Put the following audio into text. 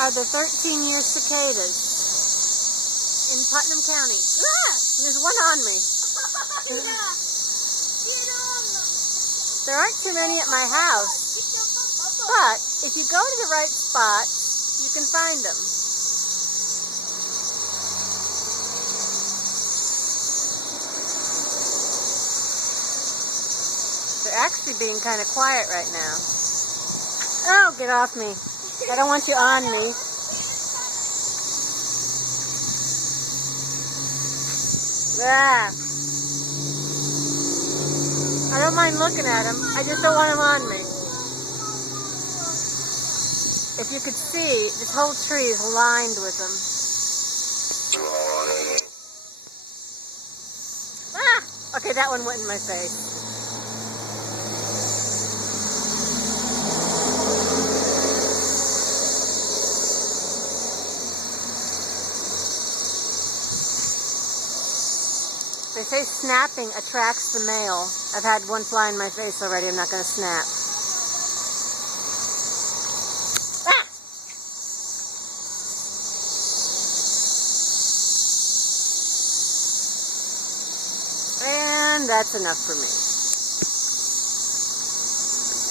are the 13-year cicadas in Putnam County. Ah! There's one on me. Get on them. There aren't too many at my house, but if you go to the right spots, you can find them. They're actually being kind of quiet right now. Oh, get off me. I don't want you on me. Ah. I don't mind looking at them. I just don't want them on me. If you could see, this whole tree is lined with them. Ah! Okay, that one went in my face. They say snapping attracts the male. I've had one fly in my face already. I'm not going to snap. Ah! And that's enough for me.